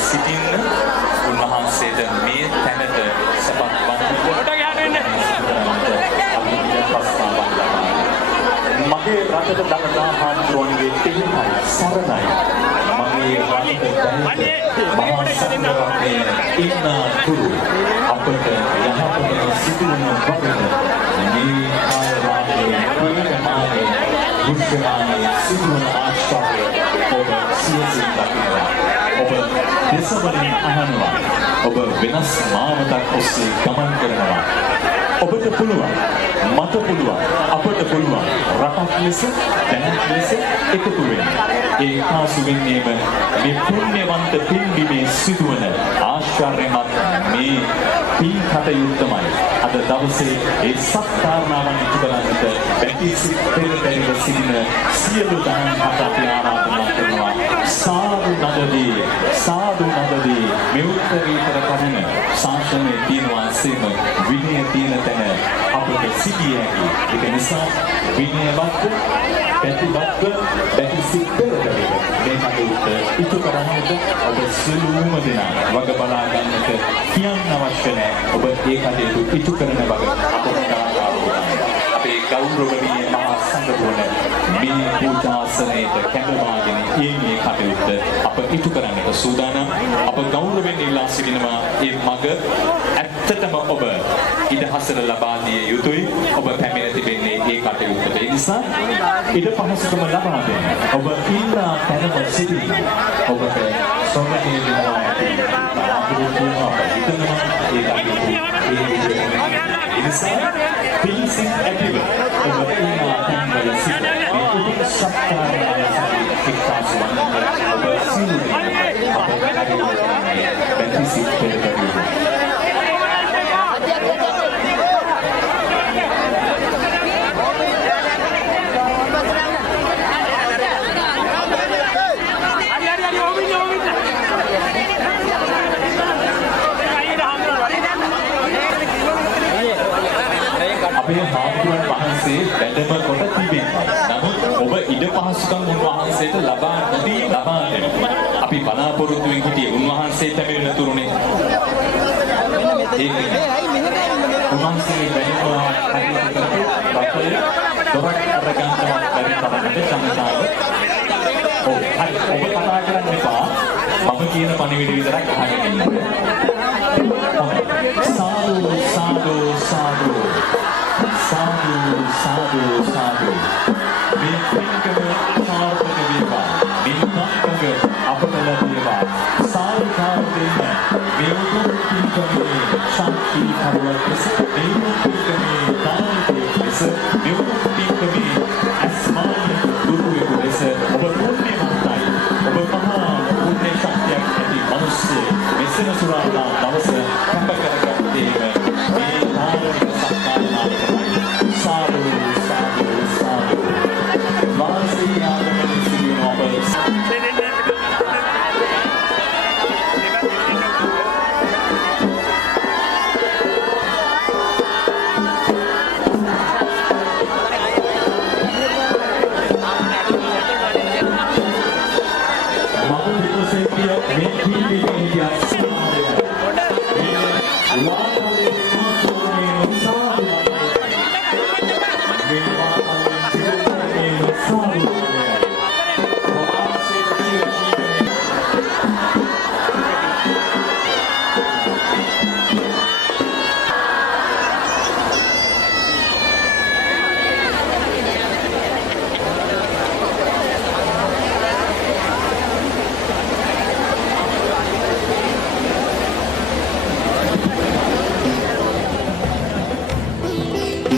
සිටින්න උන්වහන්සේට මේ තැනට සපත් මගේ රටට දළදා හාමුදුරුවන්ගේ පිළිමයි සරණයි මගේ රටට මහා සංඝරත්නය ඉන්න තුරු අපට යහපත සිදුවන වගන මේ කායවාදී ප්‍රේමාවේ දුෂ්කරානේ සිදුවන ආශ්චර්ය ඔබ සියසින් දකිනවා ඔබ දෙසවලින් අහනවා ඔබ වෙනස් මාවතක් ඔස්සේ ගමන් කරනවා ඔබට පුළුවන් මට පුළුවන් අපට පුළුවන් රටක් ලෙස දැනක් ලෙස එකතු වෙන්න ඒ කාසු වෙන්නේම මේ පුණ්‍යවන්ත පින්බිමේ සිදුවන ආශ්චර්යමත් මේ පින් කටයුත්තමයි අද දවසේ ඒ සත්කාරණාවන් ඉටු කරන්නට බැටි පෙරපැරිව සිටින සියලු දහම් කට අපි ආරාධනා කරනවා සාදු නදදී මේ උත්තරීතර කඩන ශාසනයේ තියෙනවාසේම විනය තියෙන තැන අපට සිටිය හැකි. ඒක නිසා විනයවත් ප්‍රතිබද්ධ බැතිසිද්ධ මේ කටයුත්ත ඉටු කරන්නට ඔබ සියලුම දෙනා වග බලා ගන්නට කියන්න අවශ්‍ය නැහැ. ඔබ ඒ කටයුතු ඉටු කරන බව අපේ ගෞරවනීය මහා සංඝරුවන මේ පූජාසනයට කැඳවාගෙන මේ කටයුත්ත අප ඉටු කරන්නට සූදානම්. අප ගෞරවයෙන් ඉල්ලා සිටිනවා මේ මග ඇත්තටම ඔබ ඉඩහසර ලබා දිය යුතුයි. ඔබ පැමිණ තිබෙන්නේ මේ කටයුත්තට. ඒ නිසා ඉඩ පහසුකම ලබා දෙන්න. ඔබ ඉන්නා තැනම සිටින්න. ඔබට සොමතේ දෙනවා ඇති. අපිට හිතනවා ඒ කටයුතු ඒ නිසා පිළිසින් ඇතිව ඔබ ඉන්නා තැන්වල සිටින්න. මේ සත්කාරය එක්කාසු වන්නට ඔබ සියලු දෙනා අප බැතිසි පෙරදැරිය. අපේ හාමුදුරුවන් වහන්සේ වැඩම කොට තිබෙනවා. නමුත් ඔබ ඉඩ පහසුකම් උන්වහන්සේට ලබා දෙන්න. අපි බලාපොරොත්තුෙන් හිටියේ උන්වහන්සේ පැමිණෙන තුරුනේ. උන්වහන්සේ වැඩම රටේ දොරක් අරගන්නවත් බැරි තරමට සංසාර. ඔව් හරි ඔබ කතා කරන්න එපා. මම කියන පණිවිඩ විතරක් අහගෙන ඉන්න. සාදු සාදු සාදු Sadu. මේ පින්කම සාර්ථක වේවා. මේ පින්කම අපට ලැබේවා. සාර්ථක වේවා. මේ උතුම් පින්කමේ ශක්ති කරවලස මේ පින්කමේ තාරිකේ ලෙස මේ උතුම් පින්කමේ අස්මාන දුරුවේ ලෙස ඔබ පුණ්‍යවන්තයි. ඔබ මහා පුණ්‍ය ශක්තියක් ඇති මිනිස්සු මෙසෙන සුරාදා දවස කැප කරගත්තේ මේ තාරික සත්කාරනාමය. Sadu. Masih ada di sini Robert. Mahu